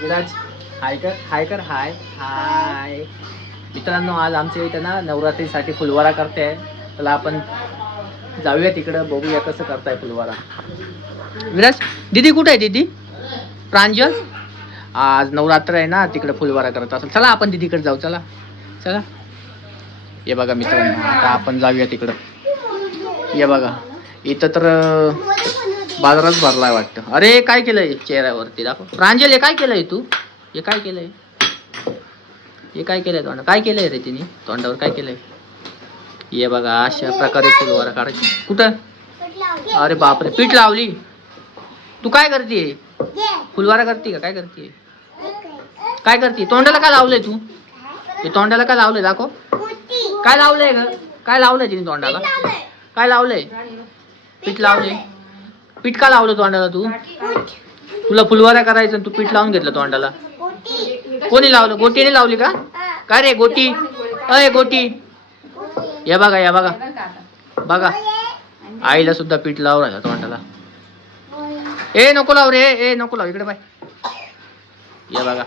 विराज हाय कर हाय कर हाय. हाय मित्रांनो आज आमच्या इथं ना नवरात्रीसाठी फुलवारा करते. त्याला आपण जाऊया तिकडं बघूया कसं करताय फुलवारा. विराज दीदी कुठे आहे दीदी? प्रांजल? आज नवरात्र आहे ना तिकडे फुलवारा करत असेल. चला आपण दीदीकडे जाऊ चला. चला. ये बघा मित्रांनो आता आपण जाऊया तिकडं. ये बघा इथं तर बाजारात भरलाय वाटतं. अरे काय केलंय? चेहऱ्यावरती दाखव. प्रांजल हे काय केलंय तू? हे काय केलंय? हे काय केलंय तोंड काय केलंय रे तिने? तोंडावर काय केलंय? ये बघा अशा प्रकारे फुलवारा काढायची. कुठं? अरे बापरे पीठ लावली. तू काय करते फुलवारा करते का? काय करते काय करते? तोंडाला काय लावलंय तू? हे तोंडाला काय लावलंय? दाखव. काय लावलंय ग? काय लावलंय तिने तोंडाला? काय लावलंय? पीठ लावले पीठ का लावलं तोंडाला तू? तुला फुलवारा करायचं आणि तू पीठ लावून घेतलं तोंडाला. कोणी लावलं? गोटीने लावली का? काय रे गोटी? अय गोटी. या बघा या बघा. बघा. आईला सुद्धा पीठ लावून राहिला तोंडाला. ए नको लाव रे. ए नको लाव. इकडे बाय. या बघा.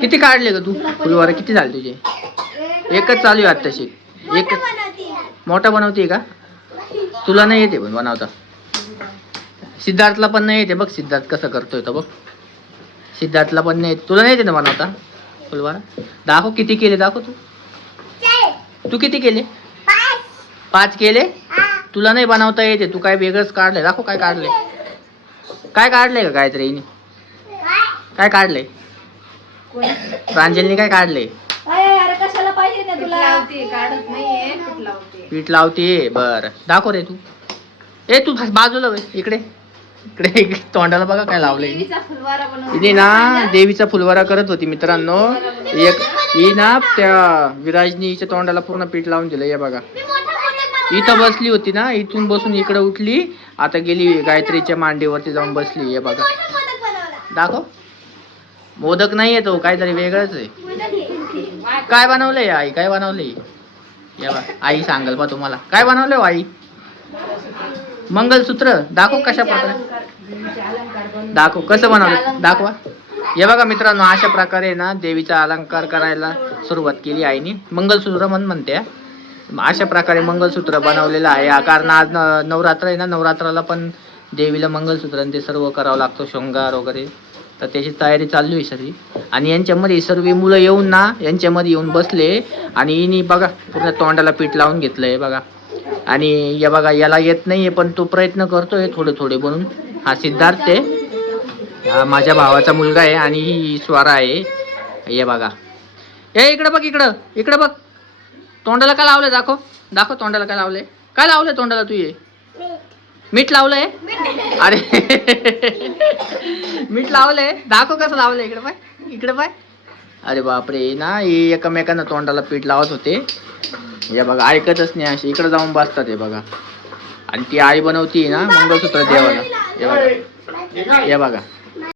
किती काढले ग तू? फुलवारा किती झाले तुझे? एकच चालू आहे आत्ताशी. एकच. मोठा बनवते का? तुला नाही येते पण बनवता सिद्धार्थला पण नाही येते बघ सिद्धार्थ कसं करतोय तो बघ. सिद्धार्थला पण नाही येत. तुला नाही येते ना बनवता फुलवारा? दाखव किती केले दाखव तू. तू किती केले? पाच केले? तुला नाही बनवता येते. तू काय वेगळंच काढलंय. दाखव काय काढलंय. काय काढलंय का हिने? काय काढलंय? प्रांजलने काय काढलंय? अरे कशाला पाहिजे तुला? काढत नाहीये. पीठ लावते. बर. दाखव रे तू. ए तू बाजूला इकडे. इकडे तोंडाला बघा काय लावलंय. हिने ना देवीचा फुलवारा करत होती मित्रांनो. एक ही ना त्या विराजनी हिच्या तोंडाला पूर्ण पीठ लावून दिलं. हे बघा. इथं बसली होती ना. इथून बसून इकडे उठली. आता गेली गायत्रीच्या मांडीवरती जाऊन बसली. हे बघा. दाखव. मोदक नाहीये तो. काहीतरी वेगळंच आहे. काय बनवलंय आई? काय बनवलंय? आई सांगल पा तुम्हाला. काय बनवलंय हो आई? मंगलसूत्र. दाखव कशा प्रकारे. दाखव. कसं बनवलं? दाखवा. हे बघा मित्रांनो अशा प्रकारे ना देवीचा अलंकार करायला सुरुवात केली आईने. मंगलसूत्र म्हण म्हणते. अशा प्रकारे मंगलसूत्र बनवलेलं आहे. कारण आज नवरात्र आहे ना नवरात्राला पण देवीला मंगलसूत्र आणि ते सर्व करावं लागतं शृंगार वगैरे. तर त्याची तयारी चालली आहे सगळी. आणि यांच्यामध्ये सर्व मुलं येऊन ना यांच्यामध्ये येऊन बसले. आणि हिनी बघा पूर्ण तोंडाला पीठ लावून घेतलं आहे बघा. आणि या बघा याला येत नाहीये पण तो प्रयत्न करतोय थोडे थोडे बनून हा सिद्धार्थ आहे. हा माझ्या भावाचा मुलगा आहे आणि ही स्वरा आहे. ये बघा. ए इकडं बघ इकडं. इकडं बघ. तोंडाला काय लावलंय? दाखव. दाखव तोंडाला काय लावलंय. काय लावलंय तोंडाला तू ये मीठ लावलंय? अरे. मीठ लावलंय? दाखव कसं लावलंय इकडे पाय. इकडे पाय. अरे बापरे ना हे एकमेकांना तोंडाला पीठ लावत होते. हे बघा ऐकतच नाही अशी. इकडे जाऊन बसतात हे बघा. आणि ती आई बनवती ना मंगळसूत्र देवाला. हे बघा. हे बघा.